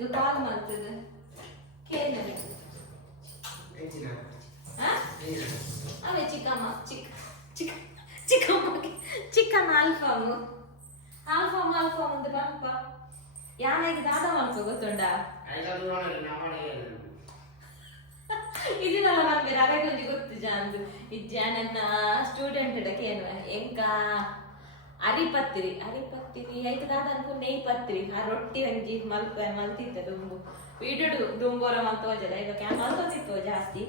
ಫ್ರೆಂಡ್ಸಿಗೆ ಕಾಲ್ ಮಾಡ್ತದೆ ಕೇಳಿ ಅವೇ ಚಿಕ್ಕಮ್ಮ ಚಿಕ್ಕಮ್ಮಗೆ ಚಿಕನ್ ಆಲ್ಫಾಮು ಆಲ್ಫಾಮ್ ಅಂತ ಬಂಪ ಯಾನೆಗೆ ದಾದ ಮಾಡ್ಕೋ ಗೊತ್ತುಂಡ ಇದನ್ನೆಲ್ಲ ನಮಗೆ ರವೆಗೊಂದು ಗೊತ್ತು ಜಾಂದು ಇಜ್ಜ ನನ್ನ ಸ್ಟೂಡೆಂಟ್ ಏನು ಎಂಕ ಅರಿಪತ್ತಿರಿ ಐದು ದಾದ ಅನ್ಕೊಂಡು ನೆಯ್ಪತ್ತಿರಿ ಆ ರೊಟ್ಟಿ ಒಂಜಿ ಮಲ್ತಿದ್ದ ದುಂಬು ವಿಡಿಯೋ ದುಂಬೋರ ಮಲ್ತೋಜದ ಈಗ ಮಲ್ತೋತಿತ್ತು ಜಾಸ್ತಿ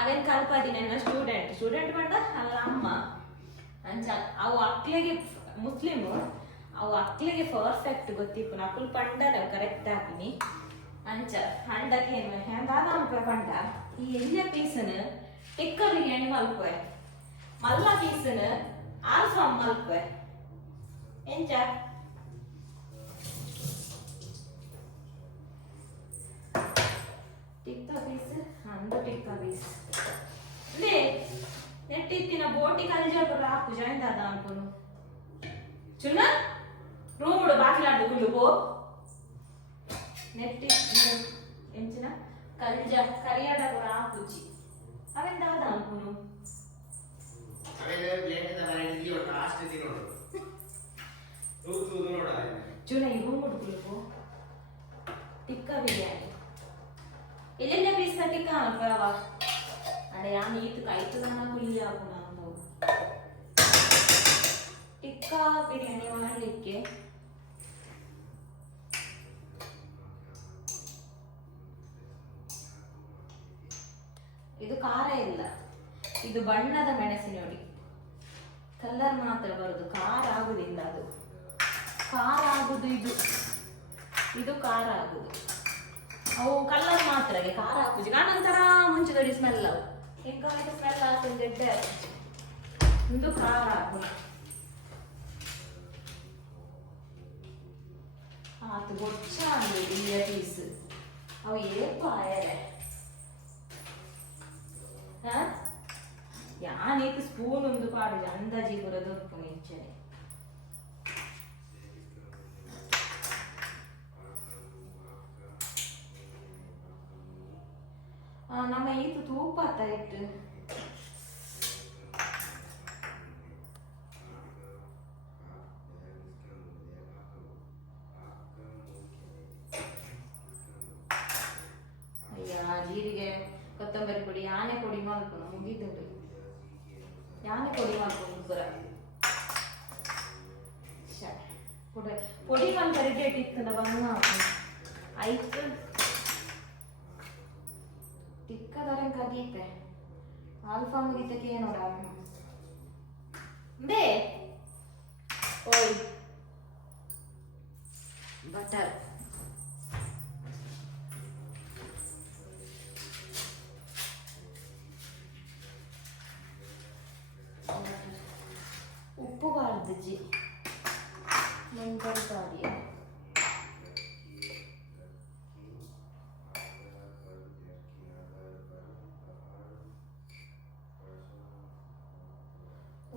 ಅವೇನು ಕಲ್ಪದಿ ನನ್ನ ಸ್ಟೂಡೆಂಟ್ ಬಂದ ಅವರ ಅಮ್ಮ ಅಂಚ ಅವು ಅಕ್ಲೆಗೆ ಮುಸ್ಲಿಮು ಅವು ಅಕ್ಲೆಗೆ ಪರ್ಫೆಕ್ಟ್ ಗೊತ್ತಿಪ್ಪು ನಕುಲ್ ಪಂಡ ನಾವು ಕರೆಕ್ಟ್ ಹಾಕಿನಿ ಅಂಚ ಹಂಡಕ್ಕೆ ಏನು ದಾದ ರೂಪಾಯಿ ಪಂಡ ಈ ಎಣ್ಣೆ ಪೀಸನ ಟಿಕ್ಕ ಬಿರಿಯಾನಿ ಮಲ್ಪೆ ಮಲ್ಲ ಪೀಸನ ಆಲ್ಫಾಮ್ ಮಲ್ಪೆ ಎಂಚ ಟಿಕ್ಕ ಪೀಸ್ ಅಂದು ಟಿಕ್ಕ ಪೀಸ್ ಲೇ ನೆಟ್ಟಿತ್ತಿನ ಬೋಟಿ ಕಲ್ಜಪುರ ಹಾಕು ಜಾಯಿನ್ ದಾದ ಅನ್ಕೊನು ಚುನ್ನ ರೂಮ್ ಬಾಕಿಲಾಡು ಗುಳ್ಳು ಪೋ ನೆಟ್ಟಿ ಎಂಚಿನ ಕಲ್ಜ ಕರಿಯಾಡ ಕೂಡ ಹಾಕುಚಿ ಅವೆಂತ ದಾದ ಅನ್ಕೊನು ಚುನ ಈ ರೂಮ್ ಗುಳ್ಳು ಪೋ ಟಿಕ್ಕ ಬಿರಿಯಾನಿ ಎಲ್ಲೆಲ್ಲ ಪೀಸ್ ಟಿಕ್ಕ ಅನ್ಕೊಯವ ಅಡೆ ಯಾನ್ ಈತು ಕೈತು ನನ್ನ ಹುಲಿ ಹಾಕು ನಾನು ಟಿಕ್ಕ ಬಿರಿಯಾನಿ ಮಾಡಲಿಕ್ಕೆ ಇದು ಖಾರ ಇಲ್ಲ, ಇದು ಬಣ್ಣದ ಮೆಣಸಿನ ಹುಡಿ. ಕಲರ್ ಮಾತ್ರ ಬರುದು, ಖಾರ ಆಗುದಿಲ್ಲ. ಅದು ಖಾರ ಆಗುದು ಇದು, ಇದು ಖಾರ ಆಗುದು. ಅವು ಕಲರ್ ಮಾತ್ರ ಖಾರ ಹಾಕುದು. ನಾನು ಒಂಥರ ಮುಂಚೆ ದೊಡ್ಡ ಸ್ಮೆಲ್ ಅವು ಎಂಕಾಯ್ತು ಸ್ಮೆಲ್ ಆಗ್ತದೆ. ಇದು ಖಾರ ಹಾಕುದು. ಆತು ಗೊಚ್ಚ ಅಂದ್ರೆ ಇಲ್ಲಿಯ ಪೀಸ್ ಅವು ಏಪ ಆಯರೆ ಯಾನೇಕು ಸ್ಪೂನ್ ಒಂದು ಪಾಡಿದ ಅಂದಾಜಿ ಬರೋದು ಹೆಚ್ಚನೆ. ನಮ್ಮ ಈತು ತೂಪ ಆತ ಇಟ್ಟು ಜೀರಿಗೆ ಕೊತ್ತಂಬರಿ ಪುಡಿ ಆನೆ ಪುಡಿ ಮಾಡ್ಕೊಂಡು ಮುಗಿದುಂಟು. ಯಾನೆ ಪುಡಿ ಮಾಡ್ಕೊಂಡು ಪುರ ಪುಡಿ ಒಂದು ರೆಡಿ ಇತ್ತು ಬಂದು ಆಯ್ತು. ತಿಕ್ಕದರ ಕದೀತೆ ಆಲ್ಫಾ ಮುಗಿತಕ್ಕೆ ನೋಡ ಬೇ ಓಯ್ ಬಟರ್ ಉಪ್ಪು ಬಾರ್ದಜ್ಜಿ ಮೆಣಕರಿ ಪಾಡಿ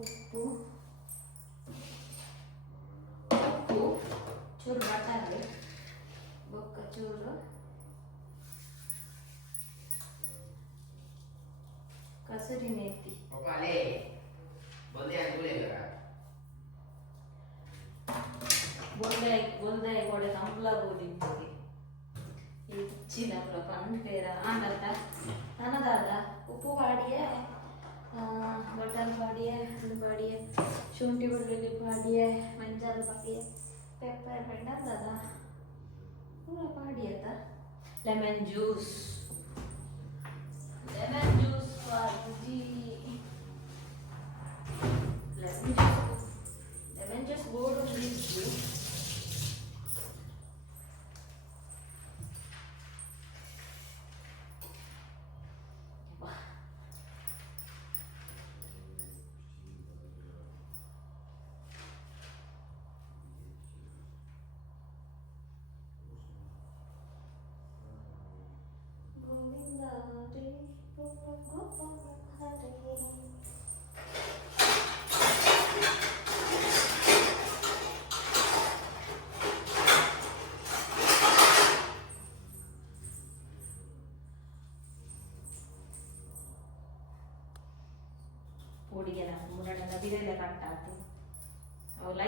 ಉಪ್ಪು ಉಪ್ಪು ಚೂರು ಬಟಾಣಿ ಬೊಕ್ಕ ಚೂರು ಕಸೂರಿ ಮೇಥಿ ಬೊಲ್ದಾಯಿ ಕೊಡೆ ಕಂಪ್ಲ ಬೋದಿಂತಿಗೆ ಹೆಚ್ಚಿನ ಪಂಪೇರ ಆನತ್ತ ನನದಾದ ಉಪ್ಪು ಪಾಡಿಯ ಬಟನ್ ಪಾಡಿಯ ಹಣ್ಣು ಪಾಡಿಯ ಶುಂಠಿ ಬೆಳ್ಳುಳ್ಳಿ ಪಾಡಿಯ ಮಂಜಾಲ ಪಾಡಿಯ ಪೆಪ್ಪರ್ ಬೆಂಡದ ಪೂರ ಪಾಡಿಯತ್ತ ಲೆಮನ್ ಜ್ಯೂಸ್ ಪಾರ್ಜಿ lemon just go to this juice. Govinda Hare Govinda Hare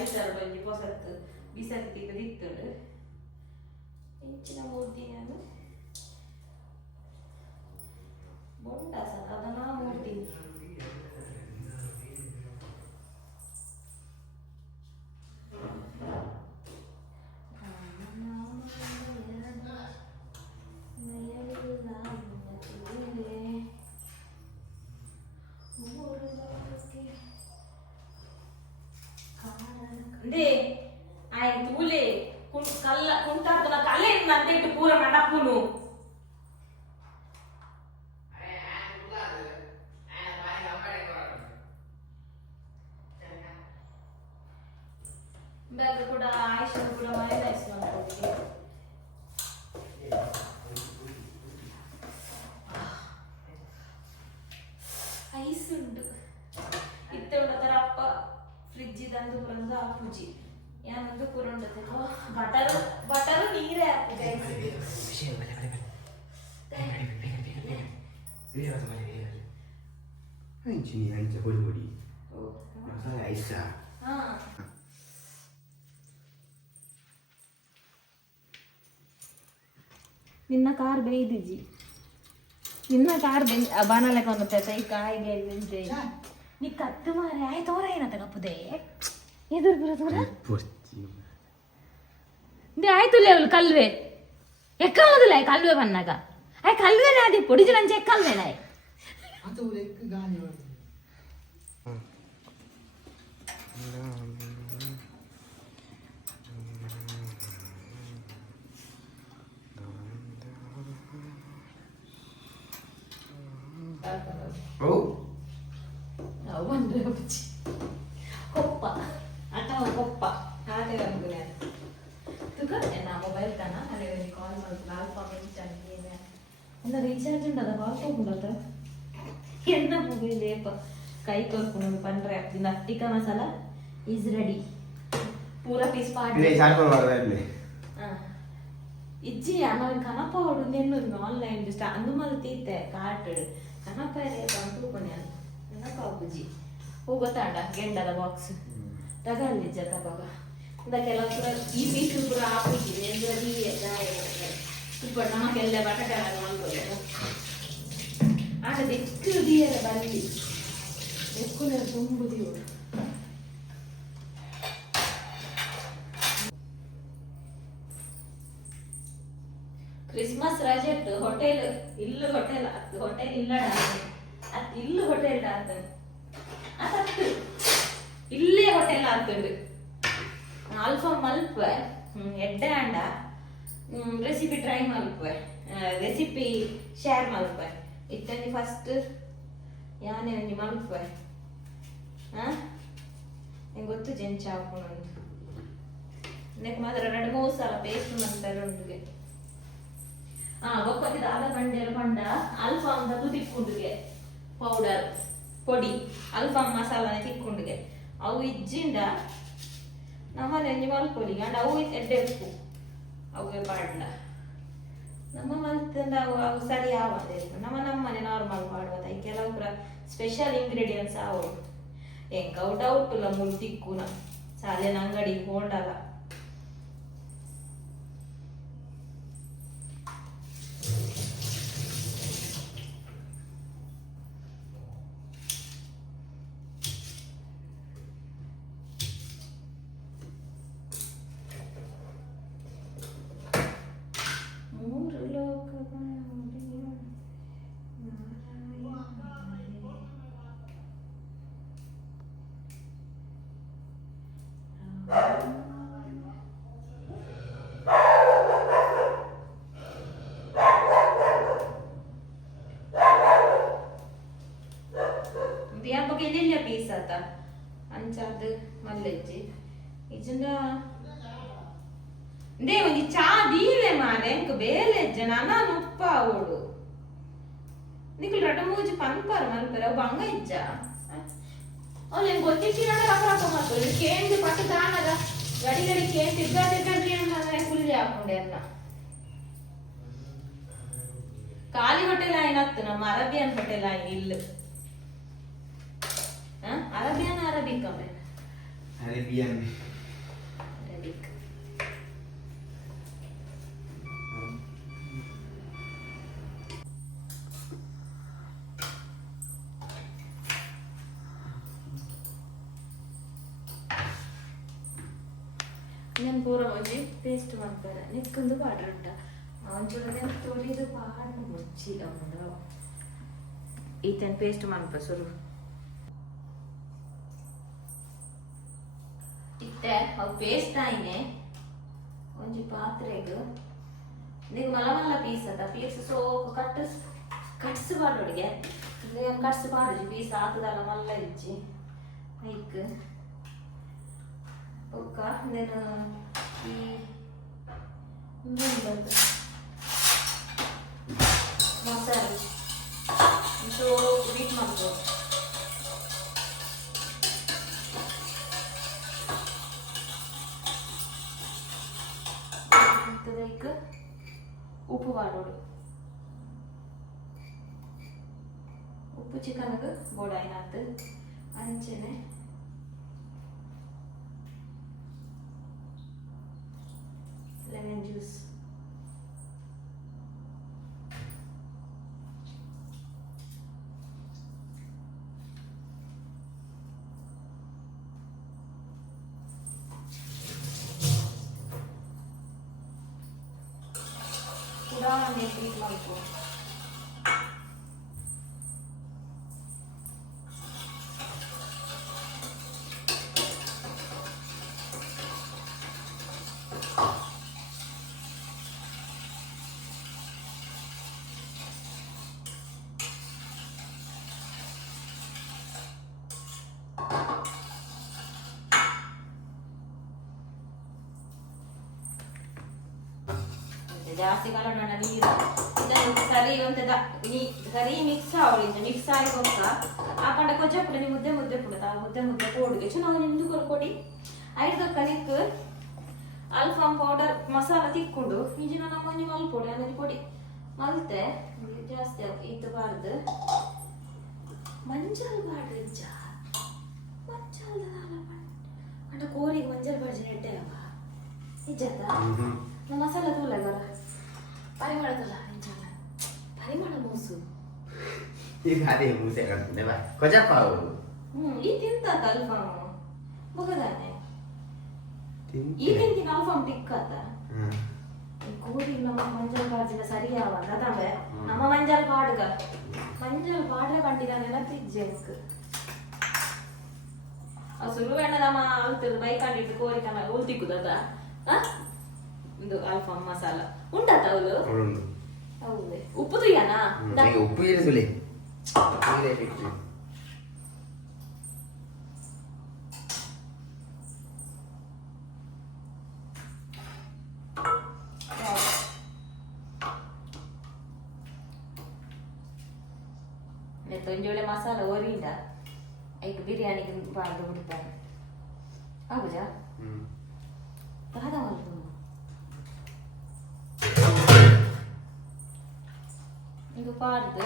ಐತಾರ ಬಂದು ಹೊಸತ್ತು ಬಿಸಕ್ತಿಗೆ ದಿತ್ತಡು ಹೆಚ್ಚಿನ ಮೂರ್ತಿ ನಾನು ಬೊಂಡ ಸರ್ ಅದನ್ನ ಮೂರ್ತಿ ಆಯ್ತು ಉಲೆ ಕಲ್ಲ ಕುಂಟಾಡ್ತನ ಕಲೆ ನಂದಿಟ್ಟು ಪೂರ ಮಂಡಪ್ಪನು ಬ್ಯಾಗ್ ಕೂಡ ಆಯುಷ್ ಕೂಡ ಮೈನೈಸ್ ಮಾಡ್ಕೊಡ್ತೀವಿ ಐಸ್ ಉಂಟು ಇತ್ತುಂಡ ತರ ಅಪ್ಪ ಫ್ರಿಡ್ಜ್ ತಂದು ಬರಂಗ ಪೂಜಿ ಏನಂದು ಕುರುಂಡತೆ ಬಟರು ನೀರೇ ಹಾಕಿದೆ ನಿನ್ನ ಕಾರ್ ಬೇಯ್ದಿಜಿ ನಿನ್ನ ಕಾರ್ ಬಾನಲೆಕ್ಕ ಒಂದು ಈ ಕಾಯಿಗೆ ನೀ ಕತ್ತು ಮಾರೆ ಆಯ್ತು ಅವರ ಏನಂತ ಕಪ್ಪುದೇ ಎದುರು ಬರೋದೂರ ಆಯ್ತು ಅವಳು ಕಲ್ವೆ ಎಕ್ಕ ಮೊದಲ ಕಲ್ವೆ ಬನ್ನಾಗ ಆಯ್ ಕಲ್ವೆನೇ ಅದಿ ಪೊಡಿಜು ನಂಚೆ ಕಲ್ವೆನ ಕೊಪ್ಪ ಅಥವಾ ಕೊಪ್ಪ ಹಾಗೆ ಅನ್ಕೊಂಡೆ ನಾ ಮೊಬೈಲ್ ತಾನ ಅದೇ ಕಾಲ್ ಮಾಡ್ತೀನಿ ಆಲ್ಫಾ ಮಿಂಚ್ ಒಂದು ರೀಚಾರ್ಜ್ ಉಂಟದ ಕಾಲ್ ತಗೊಂಡದ ಎಂತ ಮೊಬೈಲ್ ಏಪ ಕೈ ಕೊರ್ಕೊಂಡು ಪಂಡ್ರೆ ಆಗ್ತೀನಿ ಟಿಕ್ಕ ಮಸಾಲ ಈಸ್ ರೆಡಿ ಪೂರ ಪೀಸ್ ಪಾಟಿ ಇಜ್ಜಿ ನಾನು ಕನಪ ಹೊಡು ನೆನ್ನು ಆನ್ಲೈನ್ ಅಂದು ಮಲ್ ತೀತೆ ಕಾಟ್ ಕನಪ ತೂಕೊನೆ ಅಂತ ಕನಪ ಬುಜ್ಜಿ ಹೋಗೋತಾಂಡ ಗೆಂಡದ ಬಾಕ್ಸ್ ತಗಲ್ಲಿಜ್ಜ ತವಾಗ ಕೆಲವು ಈ ಪೀಸು ಕೂಡ ಹಾಕಿದ್ದೀನಿ ಅಂದ್ರೆ ಸ್ವಲ್ಪ ನಮಗೆಲ್ಲ ಬಟಾಟೆ ಮಾಡ್ಕೋಬೇಕು ಆಗ ದಿಕ್ಕು ದಿಯರ ಬಂದಿ ಎಕ್ಕುಲ ತುಂಬುದಿ ಕ್ರಿಸ್ಮಸ್ ರಜೆ ಹೋಟೆಲ್ ಇಲ್ಲು ಹೋಟೆಲ್ ಹೋಟೆಲ್ ಇಲ್ಲ ಅದು ಇಲ್ಲು ಹೋಟೆಲ್ ಅದು ಇಲ್ಲೇ ಹೋಟೆಲ್ ಆಗ್ತದೆ ಆಲ್ಫಾ ಮಲ್ಪ ಎಡ್ಡೆ ಅಂಡ ರೆಸಿಪಿ ಟ್ರೈ ಮಲ್ಪ ರೆಸಿಪಿ ಶೇರ್ ಮಲ್ಪ ಇತ್ತಂದು ಫಸ್ಟ್ ಯಾನೇ ಒಂಜಿ ಮಲ್ಪ ನಂಗೆ ಗೊತ್ತು ಜೆಂಚ ಹಾಕೊಂಡು ನೆಕ್ ಮಾತ್ರ 2-3 ಸಲ ಪೇಸ್ಟ್ ಮಾಡ್ತಾರೆ ಉಂಡಿಗೆ ಗೊತ್ತಿದ್ದ ಆದ ಗಂಟೆಯಲ್ಲಿ ಪಂಡ ಅಲ್ಫಾಮ್ ಅದು ತಿಕ್ಕೊಂಡಿಗೆ ಪೌಡರ್ ಪೊಡಿ ಅಲ್ಫಾಮ್ ಮಸಾಲಾನೆ ತಿಕ್ಕೊಂಡಿಗೆ ಅವು ಇಜ್ಜಿಂದ ನಮ್ಮನೆ ಮಲ್ಕೊಲಿ ಅಂಡ್ ಅವು ಎಡ್ಡೆ ಉಪ್ಪು ಅವೇ ಪಾಡ್ಲ ನಮ್ಮ ಮಲ್ತಂದ ಅವು ಸರಿ ಆವದೆ ನಮ್ಮನೆ ನಾರ್ಮಲ್ ಮಾಡುವದ ಈ ಕೆಲವು ಸ್ಪೆಷಲ್ ಇಂಗ್ರೀಡಿಯೆಂಟ್ಸ್ ಅವು ಹೆಂಗ ಅವು ಡೌಟ್ ಇಲ್ಲ ಮುಲ್ ತಿಕ್ಕುನ ಸಾಲಿನ ಅಂಗಡಿ ಹೋಂಡಲ್ಲ ಪೀಸ್ ಆತ ಅಂಚಾದ ಮಲ್ಲೆಜ್ಜಿ ಇಜಂದ ದೇ ಒಂಜಿ ಚಾ ದೀವೆ ಮಾರೆ ಎಂಕ್ ಬೇಲೆಜ್ಜ ನಾನು ಉಪ್ಪ ಓಡು ನಿಕಲ್ 2-3 ಪನ್ಪರ ಮಲ್ಪರ ಅವು ಬಂಗ ಇಜ್ಜ ಅವಳು ಹೆಂಗೆ ಗೊತ್ತಿಟ್ಟಿನ ರಪ್ಪ ಮಾಡ್ತಾರೆ ಕೇಂದ್ರ ಪಟ್ಟು ದಾನದ ಗಡಿ ಕೇಂದ್ರ ತಿರ್ಗಾಡಿ ಫುಲ್ ಹಾಕೊಂಡೆ ಅಲ್ಲ ಖಾಲಿ ಹೋಟೆಲ್ ಆಯ್ನತ್ತು ನಮ್ಮ ಅರಬಿಯನ್ ಹೋಟೆಲ್ ಆಯ್ನ ಇಲ್ಲ ಅರಬಿಯನ್ ಅರಬಿಕ್ ಅರೇಬಿಯನ್ ಬೇಕಿತ್ತು. నేను ಪೂರ ಒಂಜಿ ಪೇಸ್ಟ್ ಮಾಡ್ತಾರೆ ನಿಕ್ಕೊಂದು ಪಾಡ್ರೆ ಉಂಟ ಒಂಚೂರು ತೊಳಿದು ಪಾಡ್ನ ಮುಚ್ಚಿದ ಮುಂದೆ ಈತನ ಪೇಸ್ಟ್ ಮಾಡ್ಪ ಸುರು ಇತ್ತೆ ಅವು ಪೇಸ್ಟ್ ಆಯ್ನೆ ಒಂಜಿ ಪಾತ್ರೆಗೆ ನೀವು ಮಲ್ಲ ಮಲ್ಲ ಪೀಸ್ ಅದ ಪೀಸ್ ಸೋಪು ಕಟ್ಸಬಾರ್ದೊಳಗೆ ಏನು ಕಟ್ಸಬಾರ್ದು ಪೀಸ್ ಹಾಕದಲ್ಲ ಮಲ್ಲ ಇಚ್ಚಿ ಐಕ್ ಒಕ್ಕ నేను ಈ ಮಸಾಲೆ ಸೊ ಬೀಟ್ ಮಾಡ್ಕೋ ಈಗ ಉಪ್ಪು ಮಾಡೋಡು ಉಪ್ಪು ಚಿಕನ್ಗೆ ಬೋಡಾಯಿನಾತು ಅಂಚನೆ lemon juice udah bit ಮಾಡ್ಕೊ ಜಾಸ್ತಿ ಕಾಲ ನನ್ನ ನೀರು ಇದನ್ನು ಸರಿ ಒಂತದ ಈ ಸರಿ ಮಿಕ್ಸ್ ಆವಳಿಂದ ಮಿಕ್ಸ್ ಆಗಿ ಹೋಗ್ತ ಆಕಂಡ ಕೊಚ್ಚ ಪುಡ ನೀ ಮುದ್ದೆ ಮುದ್ದೆ ಪುಡತ ಮುದ್ದೆ ಪೋಡಿಗೆ ಚೆನ್ನಾಗಿ ನಿಮ್ದು ಕೊಡಿ ಐದು ಕಲಿಕ್ ಅಲ್ಫಾಮ್ ಪೌಡರ್ ಮಸಾಲ ತಿಕ್ಕೊಂಡು ಇಂಜಿನ ನಮ್ಮ ಒಂಜಿ ಮಲ್ಪೊಡಿ ಅನ್ನೋದು ಪೊಡಿ ಮಲ್ತೆ ಜಾಸ್ತಿ ಇತ್ತಬಾರ್ದು ಮಂಜಲ್ ಬಾಡ್ರಿ ಮಂಜಲ್ ಅಂಟ ಕೋರಿಗೆ ಮಂಜಲ್ ಬಾಡ್ಜಿ ನೆಟ್ಟೆ ಅವ ನಿಜದ ಮಸಾಲ ತೂಲ ಬರ ಪರಿಮಳ ತೂಲ ನಿಜದ ಪರಿಮಳ ಮೂಸು ಈಗ ಅದೇ ಮೂಸೆ ಕಟ್ತದೆ ಬಾ ಕೊಜಪ್ಪ ಅವರು ಈ ತಿಂತ ಅಲ್ಫಾಮ್ ಮುಗದಾನೆ ಈ ತಿಂತಿನ ಅಲ್ಫಾಮ್ ಟಿಕ್ಕತ್ತ ಕೋರಿಗೆ ನಮ್ಮ ಮಂಜಲ್ ಬಾಡ್ಜಿನ ಸರಿಯಾವ ಅದಾವೆ ನಮ್ಮ ಮಂಜಲ್ ಪಾಡ್ಗ ಕಂಡಿದ ನೆನಪಿಜ್ಜೆಂಕ್ ಆ ಸುರುವೆಣ್ಣ ನಮ್ಮ ಅಲ್ತದ ಬೈಕಂಡಿಟ್ಟು ಕೋರಿ ಕನ ಉಳ್ತಿಕ್ಕುದದ ಇದು ಅಲ್ಫಾಮ್ ಮಸಾಲ ಉಂಟಾತ ಅವಳು ಹೌದೇ ಉಪ್ಪು ತುಯ್ಯನಾ ಉಪ್ಪು ಇರಿಸಲಿ ತೊಂಜೋಳೆ ಮಸಾಲ ಓರಿಂದ ಐಕ್ ಬಿರಿಯಾನಿಗೆ ಬಾರ್ದು ಬಿಡ್ತಾರೆ ಆಗುಜಾ ಕಾದವಲ್ದು ಇದು ಪಾಡ್ದು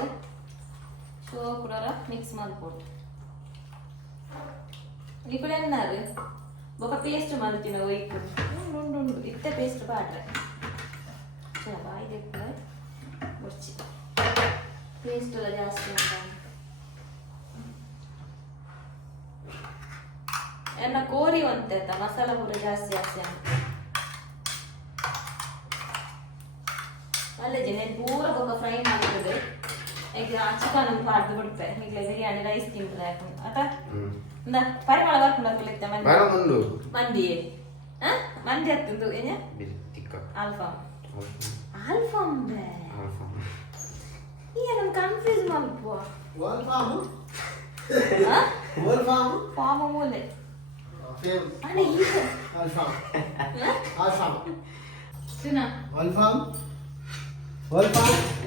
ಶೋಕುಡರ ಮಿಕ್ಸ್ ಮಾಡ್ಕೊಟ್ಟು ಈ ಕಡೆ ಎನ್ನಾರು ಬೊಕ ಪೇಸ್ಟ್ ಮಾಡ್ತೀನಿ ಒಯ್ಕು ಉಂಡು ಇತ್ತೆ ಪೇಸ್ಟ್ ಪಾಡ್ರೆ ಚಲ ಬಾಯಿದೆ ಕೂಡ ಬರ್ಚಿ ಪೇಸ್ಟ್ ಎಲ್ಲ ಜಾಸ್ತಿ ಉಂಟು ಎನ್ನ ಕೋರಿ ಒಂತೆತ್ತ ಮಸಾಲ ಪೂರ ಜಾಸ್ತಿ ಆಗ್ತದೆ ಅಲ್ಲೇ ಜನ ಪೂರ ಬೊಕ್ಕ ಫ್ರೈ ಮಾಡ್ತದೆ ಈಗ ಚಿಕನ್ ಪಾಡ್ದು ಬಿಡ್ಪೆ ಈಗ ಬಿರಿಯಾನಿ ರೈಸ್ ತಿಂದ್ರೆ ಆತ ಪರಿಮಳ ಬರ್ಕೊಂಡಾಗ್ಲಿತ್ತ ಮಂದಿ ಮಂದಿ ಹತ್ತಂದು ಏನ ಅಲ್ಫಾಮ್ ಏನು ಕನ್ಫ್ಯೂಸ್ ಮಾಡ್ಕೋ ಫಾರ್ಮ್ ಮೂಲೆ ಅಣ್ಣ ಈಗ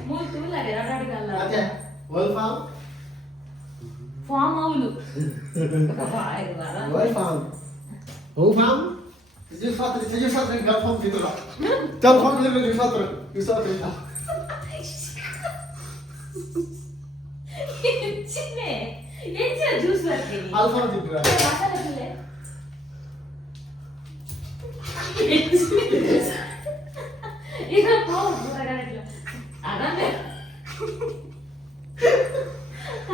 ಮೂಲ್ ತುಳ್ಳಾರೆ ರಡಾಡಿಗಲ್ಲ ಫಾರ್ಮ್ ಅವಳು ಜ್ಯೂಸ್ ಬರ್ತೀನಿ ಈಗ ಅದನ್ನೇ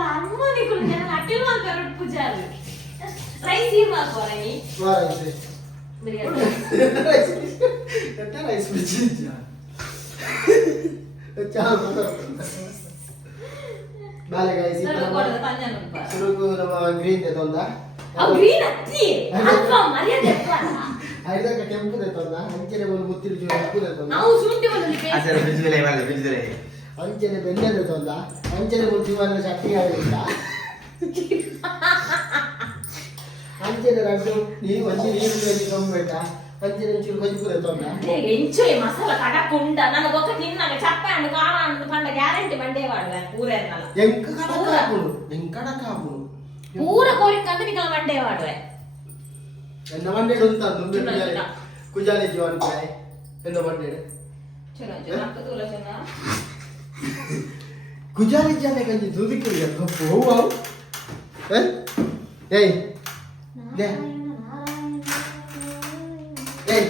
ಅಮ್ಮನಿ ಕುಳಿತ ಅಟ್ಟಿಲ್ ಮಾಡ್ತಾರೆ ಪೂಜಾರಿ ರೈಸ್ ಏನ್ ಮಾಡ್ಕೋರ ನೀ ಬಿರಿಯಾನಿ ರೈಸ್ ಬಿಚ್ಚಿ ಬಾಲೆ ಗೈಸ್ ಸುರುಕು ನಮ್ಮ ಗ್ರೀನ್ ತೆತ್ತೊಂದ ಗ್ರೀನ್ ಅತ್ತಿ ಅಲ್ಪ ಮರ್ಯಾದೆ ಐದಕ್ಕೆ ಕೆಂಪು ತೆತ್ತೊಂದ ಅಂಚೆನೆ ಒಂದು ಮುತ್ತಿನ ಜೋರು ಉಪ್ಪು ತೆತ್ತೊಂದ ನಾವು ಶುಂಠಿ ಬಂದಲ್ಲಿ ಆಚೆ ಫ್ರಿಜ್ಜಲ್ಲಿ ಬಾಳೆ ಫ್ರಿಜ್ಜಲ್ಲಿ ಅಂಚೆನೆ ಬೆಣ್ಣೆ ತೆತ್ತೊಂದ ಅಂಚೆನೆ ಒಂದು ತಿವಾರ ಚಟ್ನಿ ಆಗಿಲ್ಲ ಅಂಚೆನೆ ರಡ್ಡು ನೀವು ಒಂಚೆ ನೀರು ಕಂಬೇಟ ಅಂಚೆನೆ ಒಂಚೂರು ಕೊಜ್ಜು ತೆತ್ತೊಂದ ಎಂಚೋಯ್ ಮಸಾಲ ಕಡಕುಂಡ ನನಗೆ ಒಕ್ಕ ತಿನ್ನಾಗ ಚಪ್ಪೆ ಹಣ್ಣು ಖಾರ ಹಣ್ಣು ಪಂಡ ಗ್ಯಾರಂಟಿ ಬಂಡೇ ಮಾಡುವೆ ಪೂರ ಎನ್ನಲ್ಲ ಎಂಕ ಕಡಕಾಪುಡು ಎಂಕ ಕಡಕಾಪುಡು ಪೂರ ಕೋರಿಕಂತ ನಿಕಲ ಬಂಡೇ ಮಾಡುವೆ ಎನ್ನ ಮಂಡೇಡು ಅಂತ ದುಂಬೆ ಕುಜಾಲೆ ಜೀವನ ಕಾಯ್ ಎನ್ನ ಮಂಡೇಡು ಚಲೋ ಚಲೋ ಅಕ್ಕ ತೋಲ ಚಲೋ ಕುಜಾಲೆ ಜಾನೆ ಕಂಜಿ ದುದಿಕ್ಕೆ ಗಪ್ಪು ಹೋವು ಏಯ್ ದೇ ಏಯ್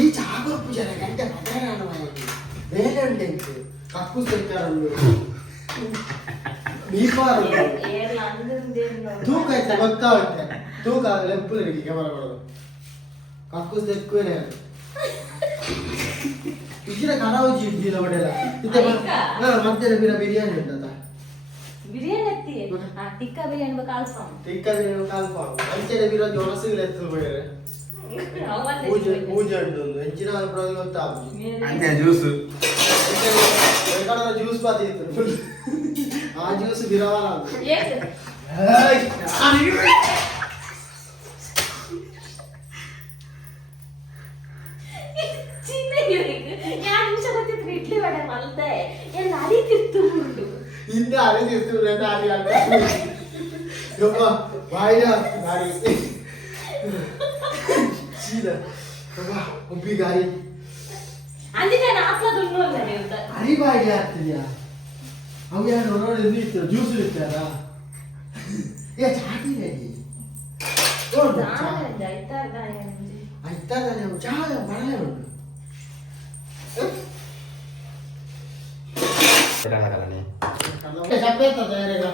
ಈ ಚಾಗೋ ಪೂಜಾನೆ ಗಂಟೆ ಮದರಾಣ ಬೇರೆ ಉಂಟೆ ಕಪ್ಪು ಸರ್ಕಾರಗಳು ಮೀಪಾರು ಏರ್ಲ ಅಂದಿಂದೇನು ತೂಕ ಆಯ್ತು ಗೊತ್ತಾ ಉಂಟೆ ತೂಕ ಲೆಪ್ಪು ನನಗೆ ಕ್ಯಾಮರಾ ಮಾಡೋದು ಕಕ್ಕು ತೆಕ್ಕುವೇನೆ ಇಚ್ಚಿನ ಕರಾವಜಿ ಇದ್ದಿಲ್ಲ ಒಡೆಲ್ಲ ಮಧ್ಯಾಹ್ನ ಬಿರಿಯಾನಿ ಉಂಟದ ಬಿರಿಯಾನಿ ಎತ್ತಿ ಟಿಕ್ಕ ಬಿರಿಯಾನಿ ಬೇಕು ಆಲ್ಫಾಮ್ ಟಿಕ್ಕ ಬಿರಿಯಾನಿ ಕಾಲ್ಪ ಅಂಚೆನೆ ಬಿರಿಯಾನಿ ಹೊರಸಿಗೆ ಎತ್ತು ಬೇರೆ ಪೂಜೆ ಉಂಟು ಒಂದು ಹೆಚ್ಚಿನ ಗೊತ್ತಾಗ್ತದೆ ಅಂಚೆ ಜ್ಯೂಸು ಜ್ಯೂಸ್ ಪಾತಿ ಇತ್ತು ಆ ಜ್ಯೂಸ್ ಬಿರವಾಲ ಇಡ್ಲಿ ವಡೆ ಮಲ್ತೆ ಎಲ್ಲ ಅರಿತಿತ್ತು ಉಂಟು ಇಂದ ಅರಿತಿತ್ತು ಯಪ್ಪ ಬಾಯಿನ ಗಾಡಿ ಸೀದಾ ಒಬ್ಬಿ ಗಾಡಿ ಅಂದಿನ ಹಾಕ್ಲದು ಅರಿ ಬಾಯಿಗೆ ಆಗ್ತಿದ್ಯಾ ಅವು ಯಾರು ಹೊರಗಡೆ ನಿಂತು ಜ್ಯೂಸ್ ಇರ್ತಾರ ಏ ಚಾಟಿ ರೆಡಿ ಆಯ್ತಾನೆ ಚಹಾ ಬರಲೇ ಉಂಟು ಚಪ್ಪೆ ತಯಾರಿಗ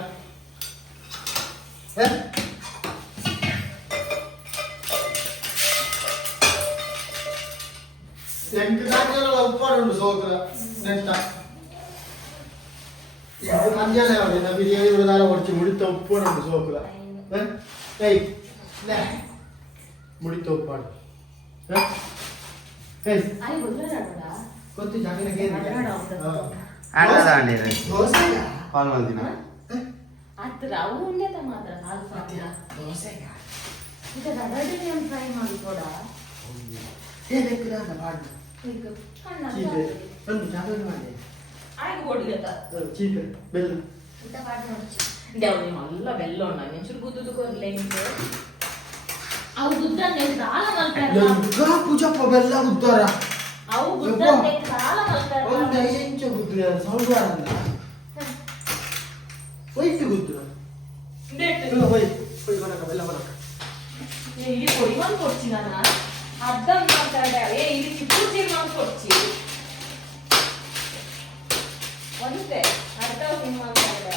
ಉಪ್ಪಾಡುಂಟು ಸೋಕರ ನೆಂಟ ಮಂಜಾನೆ ಅವಳಿ ನಾ ಬಿರಿಯಾನಿ ಉಳಿದಾರ ಹೊಡ್ಚಿ ಮುಡಿತ ಉಪ್ಪಾಡುಂಟು ಸೋಕರ ಏಯ್ ಮುಡಿತ ಉಪ್ಪಾಡು ಏಯ್ ಗೊತ್ತು ಜಾಗಕ್ಕೆ ದೋಸೆಗ ಕಾಲ್ ಮಾಡ್ತೀನಿ ಹತ್ರ ಅವು ಉಂಡೆತ ಮಾತ್ರ ದೋಸೆಗ ಈಗ ರಗಡಿಗೆ ಫ್ರೈ ಮಾಡಿ ಕೊಡ ಏನೆಕ್ಕಿದ ಬಾಡ್ ಚೀಪೆ ಒಂದು ಜಾಗಕ್ಕೆ ಮಾಡಿ ಆಯ್ಕೆ ಕೊಡ್ಲಿಲ್ಲ ಚೀಪೆ ಬೆಲ್ಲ ಊಟ ಮಾಡಿ ನೋಡಿ ದೇವ್ರಿ ಮಲ್ಲ ಬೆಲ್ಲ ಉಂಡ ನೆಂಚೂರು ಗುದ್ದು ಕೊರ್ಲೆ ಇಂಟು ಅವು ಗುದ್ದಂದೆ ಸಾಲ ಮಲ್ತಾರೆ ಪೂಜಪ್ಪ ಬೆಲ್ಲ ಉದ್ದಾರ ಅವು ಗುದ್ದಂದೆ ಸಾಲ ಮಲ್ತಾರೆ ಒಂದು 5 ಇಂಚು ಗುದ್ದು ಸೌಂಡ್ ಅಲ್ಲ ಹೋಯ್ತು ಗುದ್ದು ಹೋಯ್ ಹೋಯ್ ಬರಕ ಬೆಲ್ಲ ಬರಕ ಇಲ್ಲಿ ಕೊಡಿ ಒಂದು ಕೊಡ್ছি ನಾನು ಅರ್ಧ ಮಾತಾಡ ಇಲ್ಲಿ ಚಿಕ್ಕೂರ್ತಿ ಮಾಡ್ಕೊಡ್ছি ಒಂದೇ ಅರ್ಧ ಮಾತಾಡ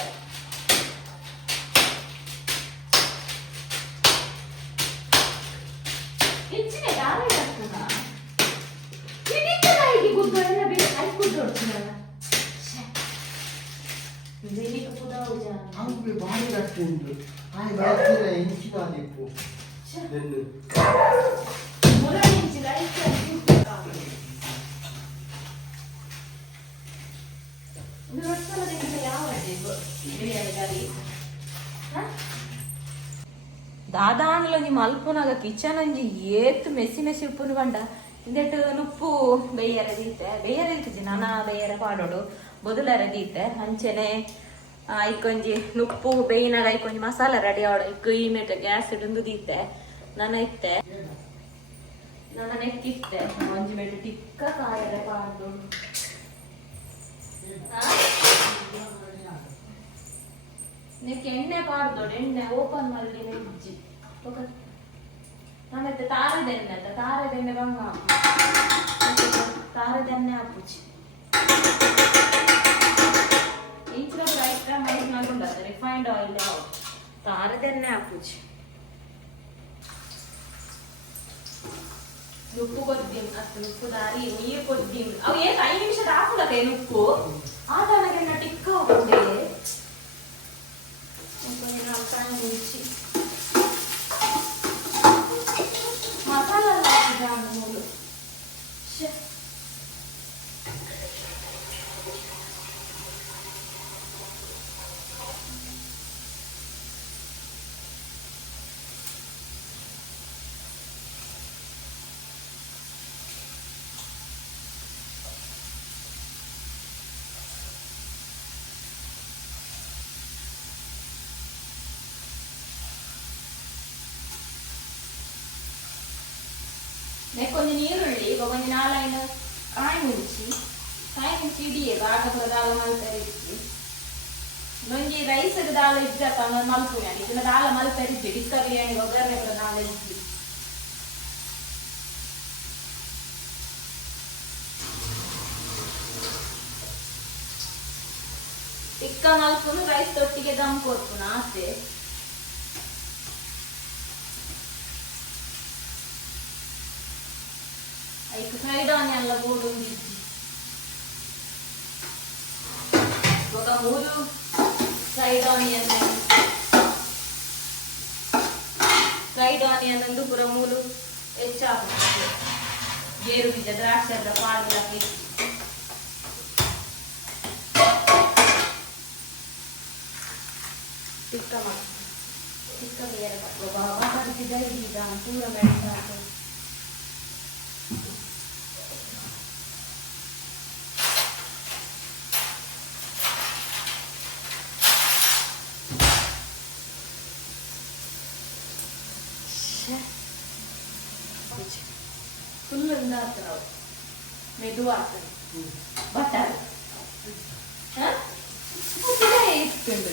ಹೆಚ್ಚಿನ ದಾರಿ ಆಗ್ತದ ಹಿಡಿತದಾಗಿ ಗುದ್ದು ಎಲ್ಲ ಬಿಟ್ಟು ಅಲ್ಲಿ ಗುದ್ದು ಹೊಡ್ತೀನಿ ನಾನು ಇದಕ್ಕೆ ಪುದಾವುಜ ಅವ್ಗೆ ಬಾಡಿ ಕಟ್ಟು ಉಂಟು ಆಯ್ ಬಾಡ್ತಿರ ಇಂಚಿನ ದಿಪ್ಪು ನೆನ್ನು ಮೊರ ಇಂಚಿನ ಐತೆ ಇದು ರೊಟ್ಟಲದಿಂದ ಯಾವ ಬಿರಿಯಾನಿ ಗಾರಿ ದಾದಾನ್ಲ ನಿಮ್ಮ ಅಲ್ಪನಾಗ ಕಿಚನ್ ಅಂಜಿ ಏತ್ ಮೆಸಿ ಮೆಸಿ ಉಪ್ಪುನು ಕಂಡ ಇಂದೆಟ್ಟು ನುಪ್ಪು ಬೇಯರ ದೀತೆ ಬೇಯರ ಇರ್ತಿದ್ದೆ ನಾನಾ ಬೇಯರ ಪಾಡೋಡು ಬೊದಲರ ದೀತೆ ಅಂಚೆನೆ ಐಕೊಂಜಿ ನುಪ್ಪು ಬೇಯಿನಾಗ ಐಕೊಂಜಿ ಮಸಾಲ ರೆಡಿ ಆಡ ಈ ಮೇಟ ಗ್ಯಾಸ್ ಇಡಂದು ದೀತೆ ನಾನು ಇತ್ತೆ ನನ್ನ ನೆಕ್ಕಿತ್ತೆ ಒಂಜಿ ಮೇಟ ಟಿಕ್ಕ ಕಾಯರೆ ಪಾಡು ನೆಕ್ ಎಣ್ಣೆ ಪಾಡ್ದೋಡು ಎಣ್ಣೆ ಓಪನ್ ಮಾಡಿ ನೆಜ್ಜಿ ಮತ್ತೆ ತಾರದೆಣ್ಣೆ ಅಂತ ತಾರದೆಣ್ಣೆ ಬಂಗ ತಾರದೆಣ್ಣೆ ಹಾಕುಚ್ಚಿ ಇಂಚಿನ ರೈಟ್ ಮೈಸ್ ಮಾಡ್ಕೊಂಡಾರೆ ರಿಫೈನ್ಡ್ ಆಯಿಲ್ ತಾರದೆಣ್ಣೆ ಹಾಕುಚ್ಚಿ ಉಪ್ಪು ಕೊದ್ದಿಮ್ ಅಷ್ಟು ಉಪ್ಪು ದಾರಿ ನೀರು ಕೊದ್ದಿಮ್ ಅವು ಏನು 5 ನಿಮಿಷದ ಹಾಕುದಕ್ಕೆ ಉಪ್ಪು ಆ ತನಗೆಲ್ಲ ಟಿಕ್ಕ ಹೋಗ್ತದೆ ಮುಚ್ಚಿ ಮಸಾಲ ಮೂರು కొంచెం నీరుಳ್ಳಿ కొంచెం 4 ಕಾಯಿ ಮುಂಚಿ ಇಡಿಯೇ ಆಟಪುರ ದಾಲ ಮಲ್ಪರಿಸಿ ನೊಂಜಿ ರೈಸ್ ದಾಲ ಇದ್ದಪ್ಪ ಮಲ್ಪುನೆ ಇದನ್ನ ದಾಲ ಮಲ್ಪರಿಸಿ ಡಿಕ್ಕ ಬಿರಿಯಾನಿ ಒಗ್ಗರಣೆ ಕೂಡ ದಾಲ ಇದ್ದಿ ಟಿಕ್ಕ ಮಲ್ಪುನು ರೈಸ್ ತೊಟ್ಟಿಗೆ ದಮ್ ಕೊರ್ಪುನ ಆಸೆ ಐಕ್ ಸೈಡ್ ಆನಿಯನ್ ಎಲ್ಲ ಬೋರ್ಡ್ ಒಂದಿದ್ದಿ ఒక 3 ಸೈಡ್ ಆನಿಯನ್ ಒಂದು ಪುರ 3 ಹೆಚ್ಚಾಗುತ್ತೆ ಗೇರು ಬೀಜ ದ್ರಾಕ್ಷದ ಪಾಲು ಹಾಕಿ ಟಿಕ್ಕ ಬೇರೆ ಬಾಬಾ ಕರಿಸಿದ ಈಗ ಪೂರ ಮೆಣಸು ಫುಲ್ ಆಗ್ತಾರೆ ಅವ್ರು ಮೆದು ಆಗ್ತದೆ ಬಟರ್ ಇಟ್ಕೊಂಡು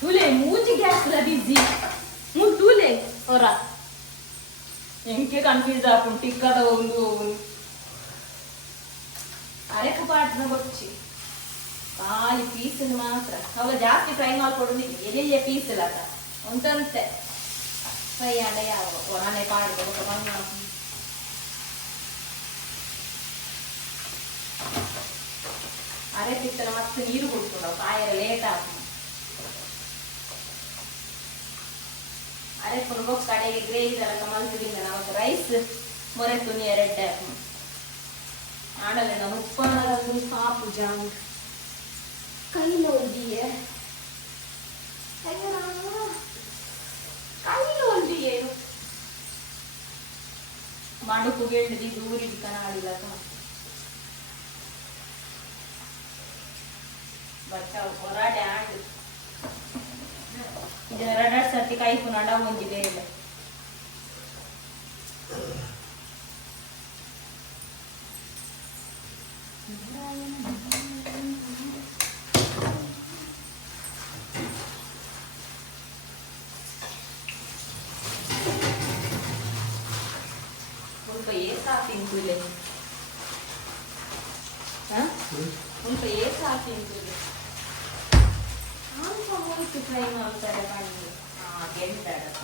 ತುಲೆ ಮೂಜಿ ಗ್ಯಾಸ್ ಬಿಸಿ ತುಲೆ ಅವರ ಎಂಕೆ ಕನ್ಫ್ಯೂಸ್ ಆಪುಂಡು ಟಿಕ್ಕದ ಒಂದು ಅರೆಕ ಪಾಟ್ನ ಬಚ್ಚಿ ಖಾಲಿ ಪೀಸಲ್ಲಿ ಮಾತ್ರ ಅವಾಗ ಜಾಸ್ತಿ ಫ್ರೈ ಮಾಡ್ಕೊಡೋದು ಎಲೆಯ ಪೀಸಲ್ಲ ಅದ ಒಂದಂತೆ ಫ್ರೈ ಆಡ ಯಾವ ಒಣನೆ ಪಾಡ್ಬೇಕು ಬಂಗ ಅರೆ ತಿತ್ತರ ಮತ್ತೆ ನೀರು ಕುಡ್ಕೊಂಡು ಕಾಯರ ಲೇಟ್ ಆಗ ಅರೆ ಕೊಡ್ಬೇಕು ಕಡೆಗೆ ಗ್ರೇವಿ ತರ ಮಲ್ತಿದಿಂದ ನಾವು ರೈಸ್ ಮೊರೆತು ಎರಡ್ಡೆ ಆಡಲ್ಲ ನಾವು ಉಪ್ಪು ಸಾಪು ಜಾಂಗ್ ಕೈಲೋಲ್ದಿಯೇ ಕೈಲೋಲ್ದಿಯೇ ಮಡುಕು ಗೆಂಡದಿ ದೂರಿಡ್ತಾನ ಆಡಿಲ್ಲ ಬಟ್ ಹೊರಾಡೆ ಆಡು ಇದು 2 ಸರ್ತಿ ಕೈಪು ನಡ ಹೊಂದಿದೆ ಇಲ್ಲ ಸ್ವಲ್ಪ ಏಸಾ ತಿಂತುಲೆ ಸ್ವಲ್ಪ ಏಸಾ ತಿಂತುಲೆ ಸ್ವಲ್ಪ ಮೂರು ಫ್ರೈ ಮಾಡ್ತಾರೆ ಬಂದು ಗೆಂಟಡಕ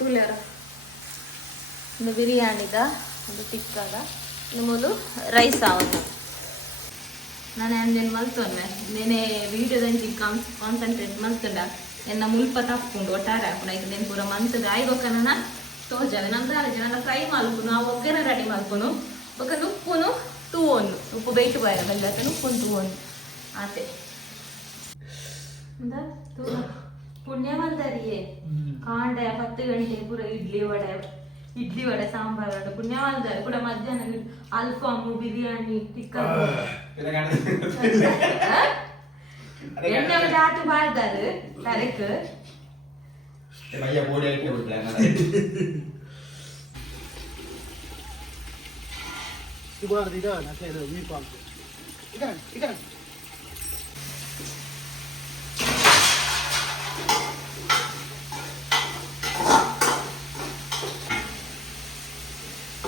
ತುಳ್ಯಾರ ಒಂದು ಬಿರಿಯಾನಿದ ಒಂದು ಟಿಕ್ಕದ ನಿಮ್ಮದು ರೈಸ್ ಆವತ್ತು ನಾನು ಅಂದೇನು ಮಲ್ತೊನ್ನೆ ನೇನೆ ವೀಡಿಯೋದಂಚಿ ಕಾನ್ಸಂಟ್ರೇಟ್ ಮಲ್ತುಂಡ ಎನ್ನ ಮುಲ್ಪ ತಪ್ಪುಂಡು ಒಟ್ಟಾರೆ ಹಾಕೊಂಡು ಈಗ నేను ಪೂರ ಮಂತದ ಆಯ್ಗೊಕ್ಕನ ತೋಜಾವೆ ನಮ್ದು ಆಲೋಚನೆ ನನ್ನ ಫ್ರೈ ಮಲ್ಪುನು ಆ ಒಗ್ಗರಣೆ ರೆಡಿ ಮಲ್ಪುನು ఒక ఉప్పును తూవొన్ను ఉప్పు బయట పోయాను వెళ్ళాక ఉప్పును తూవొన్ను ಆತೆ ಪುಣ್ಯವಂತರಿಯೇ ಕಾಂಡ 10 ಗಂಟೆ ಪೂರ ಇಡ್ಲಿ ವಡೆ ಸಾಂಬಾರ್ ವಡೆ ಪುಣ್ಯವಂತರು ಕೂಡ ಮಧ್ಯಾಹ್ನ ಅಲ್ಫಾಮು ಬಿರಿಯಾನಿ ಟಿಕ್ಕನ್ ಎಣ್ಣೆ ಜಾತು ಮಾಡ್ತಾರೆ ಕರೆಕ್ ಸುಮಾರು ದಿನ ಅಟ್ಲೇ ವೀಕ್ ಆಗ್ತದೆ ಈಗ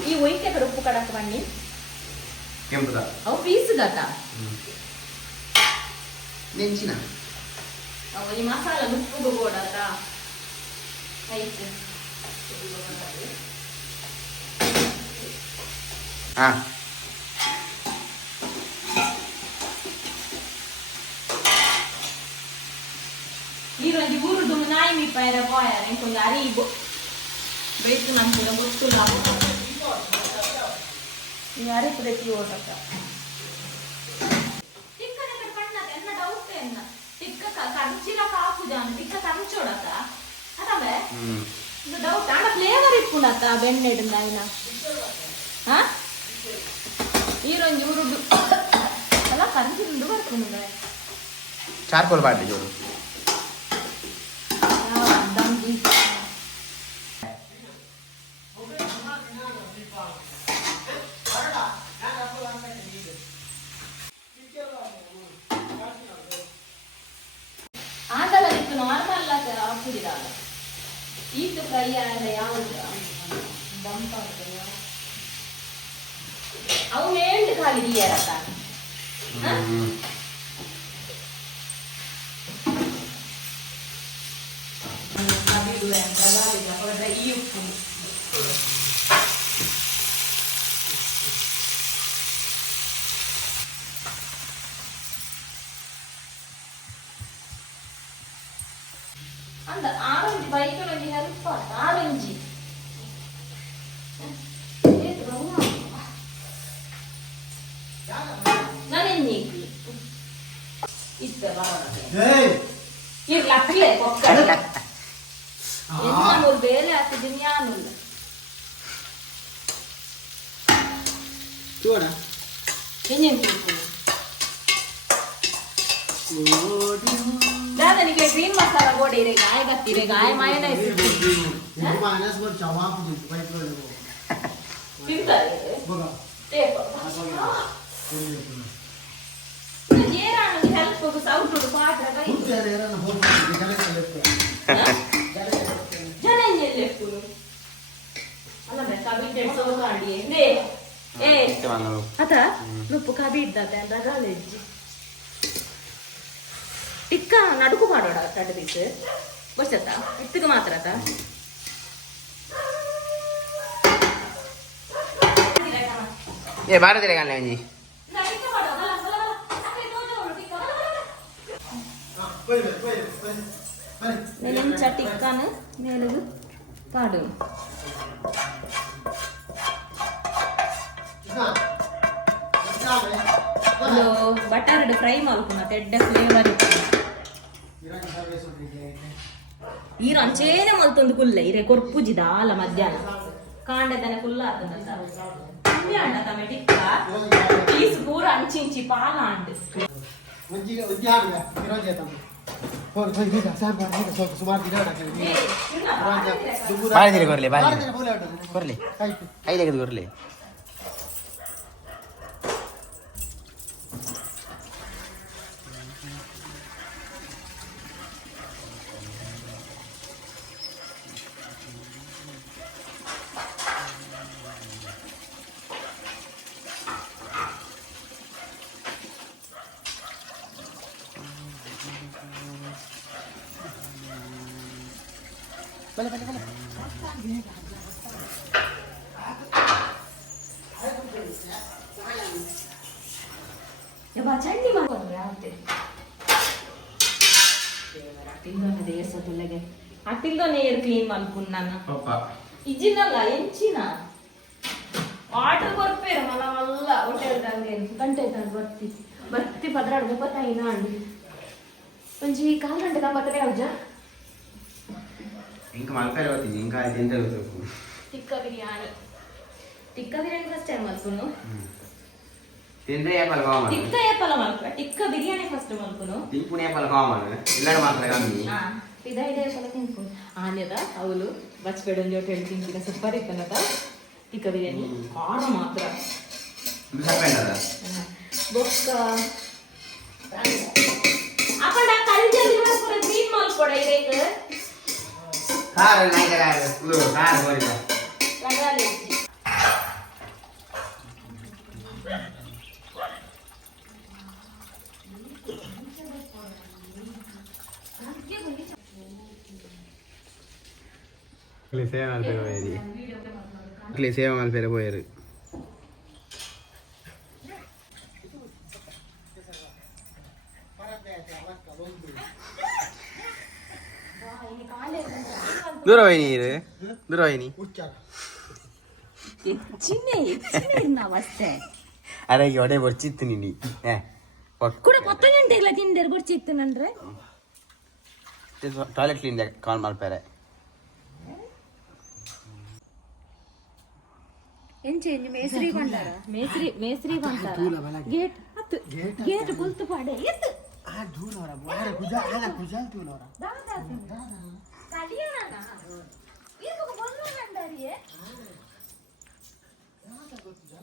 ಈ ಒಯ್ಕೆ ಕಡೆ ಉಪ್ಪು ಕಡಕ್ಕೆ ಬನ್ನಿ ಕೆಂಪುದ ಅವು ಪೀಸುದತ್ತ ನೆಂಚಿನ ಅವು ಈ ಮಸಾಲ ಉಪ್ಪು ಗೋಡತ್ತ ಆಯ್ತು ಹಾ ఈరోజు ఊరుడు నాయి మీ పైన పోయారు ఇంకొంచెం అరిగు బయట నాకు గుర్తులాము ఈ అరిపు తెచ్చి ఓటక్క టిక్క దగ్గర పడినది ఎన్న డౌట్ ఎన్న టిక్క కర్చిలా కాకుదాను టిక్క కర్చోడక్క అదవే ಇದು ಡೌಟ್ ಆಡ ಫ್ಲೇವರ್ ಇಟ್ಕೊಂಡತ್ತ ಬೆಣ್ಣೆಡು ನಾಯಿನ ಈರೊಂದು ಊರುಡು ಅಲ್ಲ ಕರ್ಚಿಂದು ಬರ್ಕೊಂಡು ಚಾರ್ಕೋಲ್ ಬಾಟ್ಲಿ ಜೋಡು ಆದಲಕ್ಕೆ ನಾರ್ಮಲ್ ಹಾಕಿದಾಗ ಈಟ್ ಫ್ರೈ ಆದ ಯಾವುದು ಬಂಪ ಅವು ಮೇಲ್ಡ್ ಖಾಲಿ ದಿಯಾರತ್ತ ಈ ಉಪ್ಪು ಅಂದ ಆರೆಂಜ್ ಬೈಕಲ್ಲಿ ಹೆಲ್ಪ್ ಆರೆಂಜಿ ನಾನೆನ್ನಿ ಇಷ್ಟ ಇರ್ಲೇ ಕೊಕ್ಕಲ್ಲ ಬೇರೆ ಹಾಕಿದ್ದೀನಿ ಯಾನಿಲ್ಲ చూడ ಇನ್ನೇನು दादानिके ग्रीन मसाला गोडे रे गाय गत्ती रे गाय मायोनाइज मायनस वर जवाब देतो बाईक वर ತಿಂತಾರೆ बघा ते ये राणू हेल्प को साउट टू पाठ रे भाई खूप यार ना फोन निकाले लेफ्ट जने ये लेफ्ट को ಅಲ್ಲ मैं कभी 150 काढी ने ए आता ನುಪ್ಪು ಕಬಿ ಇದ್ದದೆ ರಗಾಲೆಜ್ಜಿ ಟಿಕ್ಕ ನಡುಕು ಮಾಡೋಣ ಎರಡು ಪೀಸ್ ಗೊತ್ತತ್ತ ಇತ್ತಿಗೆ ಮಾತ್ರ ಏ ಬಾರದಿರ ಗಲ್ಲ ಅಂಜಿ ನೆನೆಂಚ ಟಿಕ್ಕನ ಮೇಲದು ಪಾಡು ಒಂದು ಬಟರ್ ಫ್ರೈ ಮಾಡ್ಕೊಂಡು ತೆಡ್ಡ ಫ್ಲೇವರ್ ಈ ರಂಚೇನೆ ಮಲ್ತೊಂದು ಕುಲ್ಲ ಇರೆ ಕೊರ್ಪುಜಿದ ಆಲ ಮಧ್ಯಾಹ್ನ ಕಾಂಡದನ ಕುಲ್ಲ ಆತಂದ ಅಂಡ ತಮೆ ಟಿಕ್ಕ ಪೀಸ್ ಪೂರ ಅಂಚಿಂಚಿ ಪಾಲ ಅಂಡ್ ಬಾರದಿರ ಕೊರ್ಲಿ ಕೊರ್ಲಿ ಐದು ಕೊರ್ಲಿ ಚಂಡಿ ಮಾಡ್ಕೊಂಡ್ರೆ ಆಗ್ತದೆ ಅಟ್ಟಿಲ್ದೊಂದು ಏರ್ಸೋದಿಲ್ಲಗೆ ಅಟ್ಟಿಲ್ದೊಂದು ಏರ್ ಕ್ಲೀನ್ ಮಾಡ್ಕೊಂಡು ನಾನು ಇಜ್ಜಿನಲ್ಲ ಎಂಚಿನ ವಾಟರ್ ಕೊರ್ಪೇರು ಮಲ ಮಲ್ಲ ಹೋಟೆಲ್ ತಂಗೆ ಗಂಟೆ ತಂದು ಬರ್ತಿ ಪದ್ರಾಡು ಮುಪ್ಪತ್ತೈದು ಅಂಡಿ ಒಂಜಿ 4 ಗಂಟೆ ಕಂಬತ್ತನೆ ಅವಜ ಇಂಕ ಮಲ್ಪೆಲ್ಲ ಗೊತ್ತಿದ್ದಿ ಇಂಕ ಎಂತ ಗೊತ್ತು ಟಿಕ್ಕ ಬಿರಿಯಾನಿ ಫಸ್ಟ್ ಟೈಮ್ ಮಲ್ಪುನು ತಿಂದ್ರೆ ಏಪಲ್ ಕಾಮನ್ ಟಿಕ್ಕ ಏಪಲ ಮಲ್ಪ ಟಿಕ್ಕ ಬಿರಿಯಾನಿ ಫಸ್ಟ್ ಮಲ್ಪುನು ತಿಂಪುನೆ ಏಪಲ್ ಕಾಮನ್ ಎಲ್ಲರೂ ಮಾತ್ರ ಕಮ್ಮಿ ಇದೆ ಏಪಲ ತಿನ್ಪುನು ಆನೆದ ಅವಳು ಬಚ್ಬೇಡ ಒಂದು ಹೋಟೆಲ್ ತಿಂತಿನ ಸೂಪರ್ ಇಪ್ಪನದ ಟಿಕ್ಕ ಬಿರಿಯಾನಿ ಆರ ಮಾತ್ರ ಸಾಕಾಯ್ತದ ಬೊಕ್ಕ ಅಪ್ಪಡ ಕಲ್ಜಲ್ಲಿ ಮಾಡ್ಕೊಡ ಕ್ಲೀನ್ ಮಾಡ್ಕೊಡ ಇದೀಗ ಕಾರ್ ನೈಟ್ ಕಾರ್ ಬರಿದ ಲಗಾಲೆ ಸೇವೆ ಮಲ್ಪೆರೆ ಹೋಯಿರಿ ಮಕ್ಕಳಿಗೆ ಸೇವೆ ಮಲ್ಪೆರೆ ಹೋಯಿರು ದೂರ ಹೋಯ್ನಿ ಇದು ದೂರ ಹೋಯ್ನಿ ಹೆಚ್ಚಿನ ಅವಸ್ಥೆ ಅರೆ ಒಡೆ ಬರ್ಚಿತ್ತು ನೀನು ಕೂಡ 10 ಗಂಟೆಗಳ ತಿಂದೇರು ಬರ್ಚಿತ್ತು ನನ್ರೆ ಟಾಯ್ಲೆಟ್ ಕ್ಲೀನ್ ಕಾಲ್ ಮಲ್ಪೆರೆ ಎಂಚೆ ಮೇಸ್ರಿ ಬಂದಾರ ಮೇಸ್ರಿ ಬಂದಾರ ಗೇಟ್ ಹತ್ತು ಗೇಟ್ ಬುಲ್ತು ಪಾಡೆ ಎತ್ತು ಆ ದೂನವರ ಬಾರೆ ಗುಜಾಲ್ ತೂನವರ ಕಲಿಯೋಣ ಇದು ಬಂದು ಬಂದಾರಿಯೇ ಗೊತ್ತಿಲ್ಲ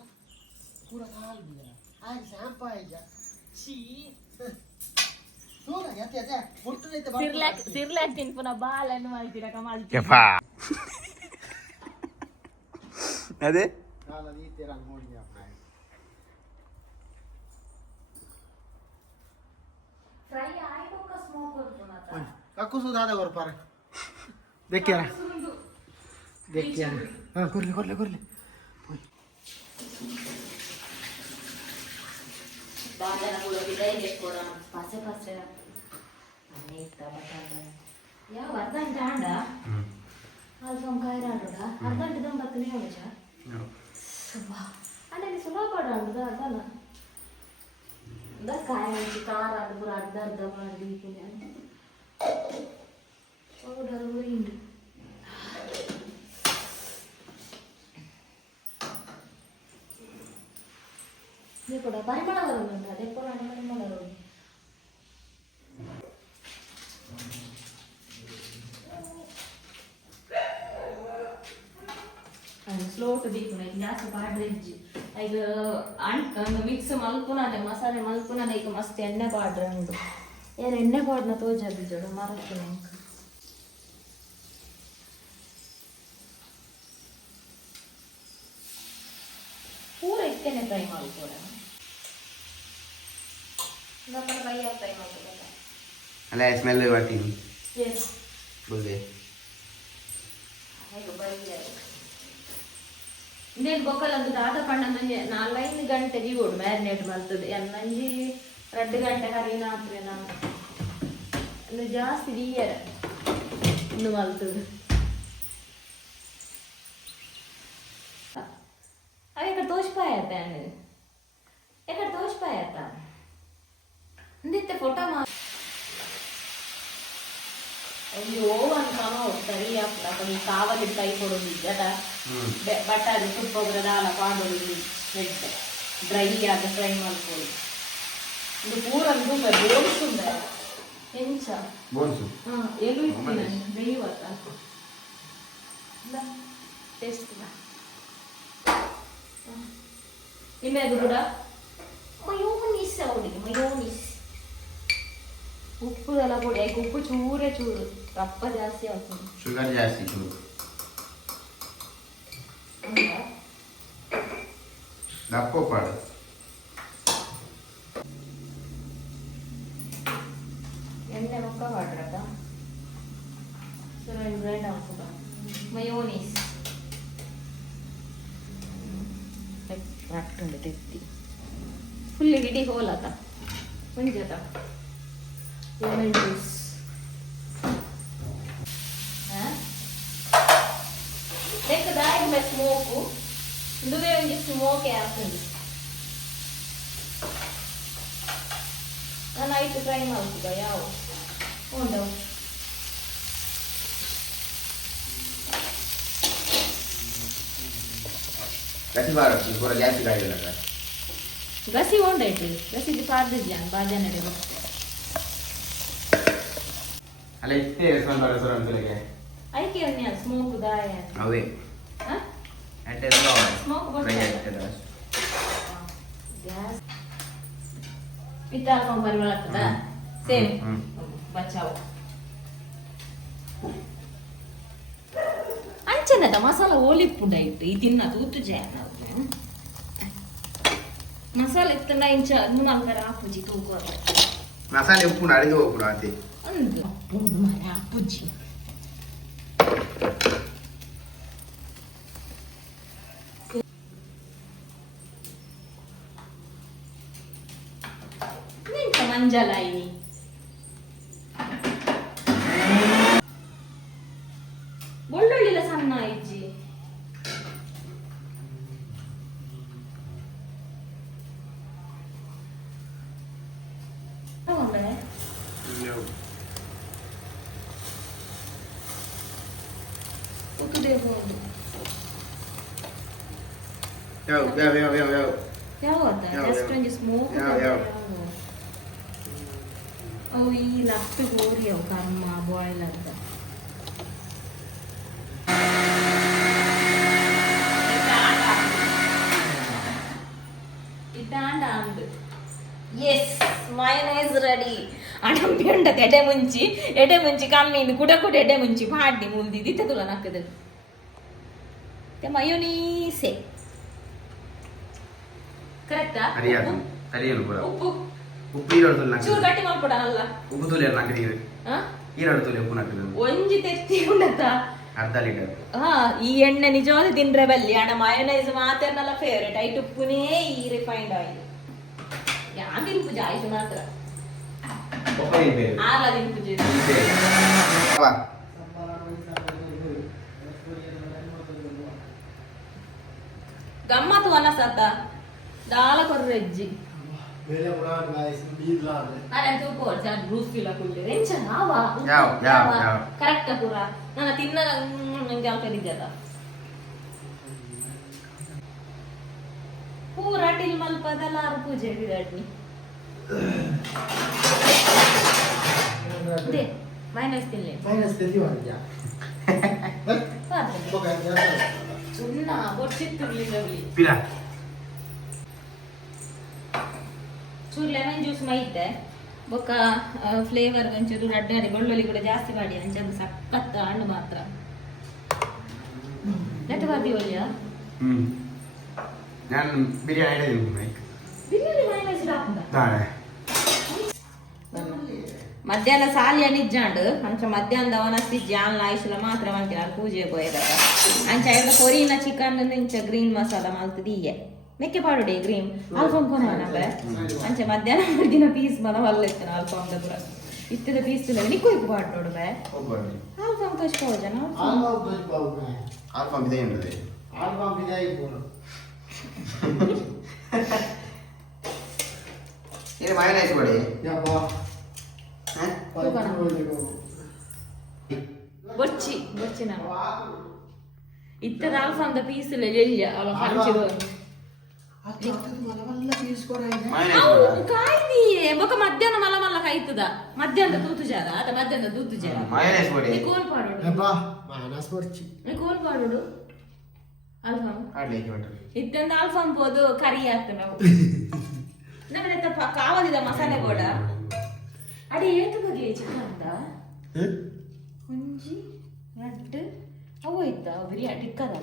ಪೂರ ಕಾಲ್ ಬಿಡ ಆಗ ಶಾಂಪಾಯಿಜ ಛೀ ಸೋಲ ಯತೆ ಯತೆ ಮುಟ್ಟುನೈತೆ ತಿರ್ಲಾಕ್ ತಿನ್ಪುನ ಬಾಲನ್ನು ಮಾಡ್ತೀರಾ ಕಮಾಲ್ತಿ ಅದೇ ಕಾಲ ನೀತಿ ರಂಗ್ ನೋಡಿ ಫ್ರೈ ಆಯ್ತು ಕ ಸ್ಮೋಕ್ ಕೊಡ್ತಾನತ काकू सुद्धा दादा वर पार देख यार हां करले ಬಾಲನ ಗುಳಗಿದೈ ಗೆಟ್ಕೊಡ ಪಾಸೆ ಅನೇಕ ಬಟಾಟ ಯಾವ ಅರ್ಧಂಟ ಆಂಡ ಅಲ್ಪಂ ಕಾಯಿರಾಡುಡ ಅರ್ಧಂಟ ದಂಬತ್ತನೇ ಹೋಜ ಸುಬ್ಬಾ ಅಂದ್ರೆ ಸುಲಭ ಪಡಾಡುದ ಅದಲ್ಲ ದ ಕಾಯಿ ಕಾರ ಅದು ಅರ್ಧ ಮಾಡಿ ಅಂತ ಪೌಡರ್ ಉರಿಂಡು ಇದು ಕೂಡ ಪರಿಮಳ ಬರುವುದುಂಟು ಅದೇ ಕೂಡ ಪರಿಮಳ ಬರುವುದು ಸ್ಲೋ ಟು ದೀಪುನ ಈಗ ಜಾಸ್ತಿ ಪಾಡ್ರಿಜ್ಜಿ ಈಗ ಮಿಕ್ಸ್ ಮಲ್ಪುನಾನೆ ಮಸಾಲೆ ಮಲ್ಪುನಾನೆ ಈಗ ಮಸ್ತ್ ಎಣ್ಣೆ ಪಾಡ್ರೆ ಉಂಟು ಏನು ಎಣ್ಣೆ ಪಾಡ್ನ ತೋಜಾದಿ ಜೋಡು ಮರಕ್ಕೆ ನಂಗೆ ಪೂರ ಇತ್ತೇನೆ ಫ್ರೈ ಮಾಡ್ಕೊಡ ನಮ್ಮ ಫ್ರೈ ಮಾಡ್ಕೊಡ ಅಲ್ಲ ಸ್ಮೆಲ್ ಬರ್ತೀನಿ ಎಸ್ ಬುಲ್ಲೆ ಹೇಗೆ ಬರೀ ಇಂದೇನು ಬೊಕ್ಕಲಂದು ದಾದ ಪಂಡ 4 ಗಂಟೆಗೆ ಓಡು ಮ್ಯಾರಿನೇಟ್ ಮಾಡ್ತದೆ ನಂಜಿ 2 ಗಂಟೆ ಹರಿನ ಹಾಕ್ರೆ ನಾನು ಇನ್ನು ಜಾಸ್ತಿ ದೀಯರ ಇನ್ನು ಮಲ್ತದೆ अरे इकडे दोष पाय आता इकडे दोष पाय आता फोटा मार ಅಯ್ಯೋ ಅನ್ಕಾಮ ಹೋಗ್ತಾರೆ ಯಾಕೆ ಕಾವಲಿ ಕೈ ಕೊಡೋದಿಲ್ಲ ಬಟ್ ಅದು ತುಪ್ಪ ದಾಲ ಪಾಡೋದು ರೆಡ್ ಡ್ರೈ ಆಗ ಫ್ರೈ ಮಾಡ್ಕೊಳ್ಳಿ ಇದು ಪೂರಂದು ಬೋನ್ಸುಂದ ಹೆಂಚ ಬೋನ್ಸು ಏನು ಇರ್ತೀನಿ ಬೇಯುವತ್ತ ಟೇಸ್ಟ್ ನಿಮ್ಮೆದು ಕೂಡ ಮಯೋನೀಸ್ ಅವಳಿಗೆ ಮಯೋನೀಸ್ ಉಪ್ಪು ಎಲ್ಲ ಕೊಡಿ ಯಾಕೆ ಉಪ್ಪು ಚೂರೇ ಚೂರು ರಪ್ಪ ಜಾಸ್ತಿ ಆಗ್ತದೆ ಶುಗರ್ ಜಾಸ್ತಿ ಚೂರು ದಪ್ಪ ಪಾಡು ಎಣ್ಣೆ ಮುಕ್ಕ ಮಾಡ್ರಕ್ಕ ಸರಿ ಬ್ರೆಡ್ ಹಾಕುದ ಮಯೋನೀಸ್ ಹಾಕ್ಕೊಂಡು ತೆತ್ತಿ ಫುಲ್ ಗಿಡಿ ಹೋಲತ್ತ ಮುಂಜಾತ ಲೆಮನ್ ಜ್ಯೂಸ್ ಲೆಕ್ಕದಾಗಿ ಸ್ಮೋಕು ದುವೇ ಒಂಜಿ ಸ್ಮೋಕ್ ಹಾಕೊಂಡು ನಾನು ಐಟು ಟ್ರೈ ಮಾಡ್ತದ ಯಾವ ಉಂಟು ಗಸಿ ಬಾರ ಪೂರ ಜಾಸ್ತಿ ಕಾಯಿಲ್ಲ ಗಸಿ ಉಂಟಾಯ್ತು ಗಸಿ ಪಾರ್ದಿದ್ಯಾ ಬಾಜಾ ನಡೆಯುವ ಅಲ್ಲ ಇಷ್ಟೇ ಸ್ವಲ್ಪ ರೆಸ್ಟೋರೆಂಟ್ಗಳಿಗೆ ಐಕೆ ಅವನ್ಯ ಸ್ಮೋಕ್ ದಾಯ ಅವೇ ಹಾ ಅಟ್ಟೆ ಸ್ಮೋಕ್ ಸ್ಮೋಕ್ ಬರ್ತದೆ ಬರ್ತದೆ ಗ್ಯಾಸ್ ಇತ್ತ ಹಾಕೊಂಡು ಪರಿಮಳ ಆಗ್ತದ ಸೇಮ್ ಬಚಾವು ಅಂಚನದ ಮಸಾಲ ಓಲಿಪ್ಪುಂಡ ಇಟ್ಟು ಈ ತಿನ್ನ ತೂತು ಜಾನ ಮಸಾಲೆ ಇತ್ತಂಡ ಇಂಚ ಮುನಂಗರ ಪೂಜಿ ತೂಕುವ ಮಸಾಲೆ ಉಪ್ಪು ಅಡಿದು ಹೋಗ್ಬಿಡು ಅಂತೆ ಒಂದು ಪುಂಡು ಮರ ಪೂಜಿ ನಿಂತ ಮಂಜಲಾಯಿ ಬೆಳ್ಳುಳ್ಳಿಲ ಸಣ್ಣ ಇಜ್ಜಿ ಯಾವತ್ತ ಜಸ್ಟ್ ಒಂದು ಸ್ಮೋಕ್ ಅವು ಈ ಲಫ್ಟ್ ಗೋರಿ ಅವು ಕರ್ಮ ಬಾಯ್ಲ್ ಅಂತ ಇಟ್ಟಾಂಡ ಅಂದು ಎಸ್ ಮೈನೈಸ್ ರೆಡಿ ಅಣಂಬಿ ಉಂಡದ ಎಡೆ ಮುಂಚಿ ಕಮ್ಮಿಂದು ಕುಡ ಎಡೆ ಮುಂಚಿ ಪಾಡ್ಡಿ ಮುಲ್ದಿ ದಿತ್ತ ತುಲ ನಕ್ಕದ ಮಯೋನೀಸೆ ಕರೆಕ್ಟಾ ಉಪ್ಪು ಉಪ್ಪು ಈರೋಡು ತುಲೆ ಚೂರು ಗಟ್ಟಿ ಮಾಡ್ಬಿಡಲ್ಲ ಉಪ್ಪು ತುಲೆ ನಾಲ್ಕು ಈರೋಡು ತುಲೆ ಉಪ್ಪು ನಾಲ್ಕು ಒಂಜಿ ತೆತ್ತಿ ಉಂಡತ್ತ ಅರ್ಧ ಲೀಟರ್ ಹಾ ಈ ಎಣ್ಣೆ ನಿಜವಾದ ತಿಂದ್ರೆ ಬಲ್ಲಿ ಅಣ್ಣ ಮಯೋನೈಸ್ ಮಾತೇನಲ್ಲ ಫೇವ್ರೇಟ್ ಐಟ್ ಉಪ್ಪುನೇ ಈ ರಿಫೈನ್ಡ್ ಆಯಿಲ್ ಯಾವ್ದಿನ ಪೂಜೆ ಆಯ್ತು ಮಾತ್ರ ಆರ್ಲದಿನ ಪೂಜೆ ಗಮ್ಮತ್ತು ಅನಸತ್ತ ದಾಲ ಕೊರ್ರೆಜ್ಜಿ ಕರೆಕ್ಟ್ ಪೂರ ನನ್ನ ತಿನ್ನ ನಂಗೆ ಕರೀತದ ಪೂರ ಟಿಲ್ ಮಲ್ಪದಲ್ಲ ಪೂಜೆ ಬಿಡಡ್ನಿ ಮೈನಸ್ ತಿನ್ಲಿ ಸುಣ್ಣ ಬೊಡ್ಸಿತ್ತಿರ್ಲಿಲ್ಲ ಚೂರು ಲೆಮನ್ ಜ್ಯೂಸ್ ಮೈತೆ ಬೊಕ್ಕ ಫ್ಲೇವರ್ ಒಂಚೂರು ಅಡ್ಡಾಡಿ ಬೆಳ್ಳುಳ್ಳಿ ಕೂಡ ಜಾಸ್ತಿ ಮಾಡಿ ಅಂಚದು ಸಖತ್ ಹಣ್ಣು ಮಾತ್ರ ನೆಟ್ಟು ಬರ್ತೀವಲ್ಲ ನಾನು ಬಿರಿಯಾನಿ ಬಿರಿಯಾನಿ ಮೈನಸ್ ಹಾಕುದ ಮಧ್ಯಾಹ್ನ ಸಾಲಿಯ ನಿಜ್ಜಾಂಡು ಅಂಚ ಮಧ್ಯಾಹ್ನದ ಅವನಸ್ತಿ ಜಾನ್ ಲಾಯಿಸಲ ಮಾತ್ರ ಮಾಡ್ತೀನಿ ಅದು ಪೂಜೆ ಹೋಯ್ದಾಗ ಅಂಚ ಎಲ್ಲ ಕೊರಿನ ಚಿಕನ್ ಇಂಚ ಗ್ರೀನ್ ಮಸಾಲ ಮಲ್ತದೀಯ ಮೆಕ್ಕೆ ಪಾಡುಡಿ ಗ್ರೀನ್ ಅಲ್ಫಾಮ್ ಕೊನವನಂದ್ರೆ ಅಂಚ ಮಧ್ಯಾಹ್ನ ಮರ್ದಿನ ಪೀಸ್ ಮನ ಹೊಲ್ಲಿತ್ತನ ಅಲ್ಫಾಮ್ ದೂರ ಇತ್ತದ ಪೀಸ್ ತಿಲ್ಲ ನಿಕ್ಕು ಇಕ್ಕು ಪಾಡೋಡು ಬೇ ಅಲ್ಫಾಮ್ ಕಷ್ಟ ಜನ ಆಲ್ಫಾಮ್ ಇದೆ ಏನ್ರಿ ಆಲ್ಬಮ್ ಇದೆ ಇರ್ಬೋದು ಏನು ಮೈನೈಸ್ ಕೊಡಿ ಯಪ್ಪಾ ಬೊಚ್ಚಿ ನಾವು ಇತ್ತದ ಅಲ್ಫಾಮ್ದ ಪೀಸ್ ಇಲ್ಲ ಎಲ್ಲಿಯ ಅವ ಹಂಚಿರುವ ಕಾಯ್ದಿಯೇ ಬೊಕ ಮಧ್ಯಾಹ್ನ ಮಲ ಮಲ್ಲ ಕಾಯ್ತದ ಮಧ್ಯಾಹ್ನದ ತೂತು ಜಾರ ಅದ ಮಧ್ಯಾಹ್ನದ ತೂತು ಜಾರ ಮೈನೈಸ್ ಕೊಡಿ ಕೋಲ್ ಪಾಡೋಡು ಯಪ್ಪಾ ಮೈನಸ್ ಬರ್ಚಿ ಕೋಲ್ ಪಾಡೋಡು ಅಲ್ಫಾಮ್ ಆಡ್ಲಿಕ್ಕೆ ಹೊರಟು ಇತ್ತಂದ ಅಲ್ಫಾಮ್ ಬೋದು ಕರಿ ಆತ ನಾವು ನಮ್ಮನೆ ತಪ್ಪ ಕಾವದಿದ ಮಸಾಲೆ ಬೋಡ ಅಡಿ ಏತು ಬಗೆ ಚಿಕನ್ ಅಂತ ಒಂಜಿ ರಡ್ಡು ಅವು ಇತ್ತ ಬಿರಿಯಾನಿ ಟಿಕ್ಕದ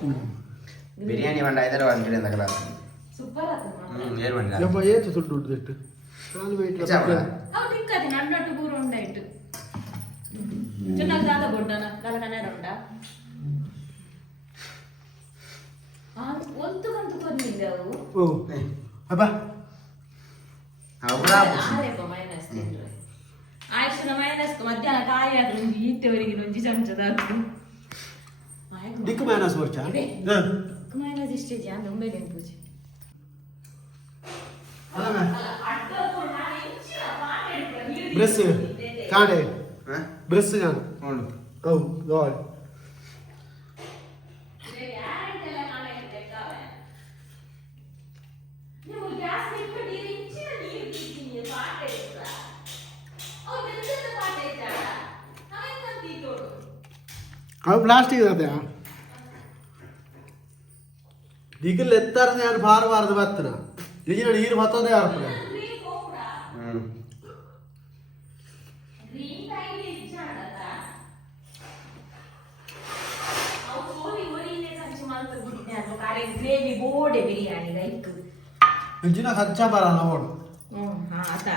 ಬಿರಿಯಾನಿ ಮಂಡ ಐದರ ಒಂದು ಅಂತ ಕ್ಲಾಸ್ ಸೂಪರ್ ಆತ ಏನು ಮಂಡ ಯಪ್ಪಾ ಏತು ತುಟ್ಟು ಉಡ್ದಿಟ್ಟು ನಾನು ವೇಟ್ ಅವು ಟಿಕ್ಕದಿ ನನ್ನಟ್ಟು ಪೂರ ಉಂಡಾಯ್ತು ಚೆನ್ನಾಗಿ ದಾದ ಬೊಡ್ಡನ ದಾದ ಕನ್ನಡ ಉಂಡ ಒಂದು ಕಂತು ಕೊರ್ನಿದೆ ಅವು ಓ ಅಬ್ಬಾ ಆರೇಪ ಮೈನಸ್ ತಿಂದ್ರೆ ಆಯ್ತು ನಮ್ಮ ಮೈನಸ್ ಮಧ್ಯಾಹ್ನ ಕಾಯಿ ಆದ್ರೆ ಒಂದು ಈಟವರೆಗೆ ಒಂಜಿ ಚಮಚದ ದಿಕ್ಕು ಮೈನಸ್ ಬರ್ಚಾ ಮೈನಸ್ ಇಷ್ಟೇ ಜಾನ್ ಒಮ್ಮೆಗೆ ಪೂಜೆ ಬ್ರೆಸ್ ಕಾಣೆ ಬ್ರೆಸ್ ನಾನು ನೋಡು ಹೌ ಗಾಡ್ അത് പ്ലാസ്റ്റിക് അതെയാ ദിക്കിൽ എത്താറ് ഞാൻ ഭാര ഭാരത് പത്തന ಈಗ ನೀರು ಬರ್ತದೆ ಯಾರು ಗ್ರೇವಿ ಬೋಡೆ ಬಿರಿಯಾನಿ ಲೈಕ್ ಹೆಚ್ಚಿನ ಖರ್ಚ ಬರಲ್ಲ ನೋಡು ಆತಾ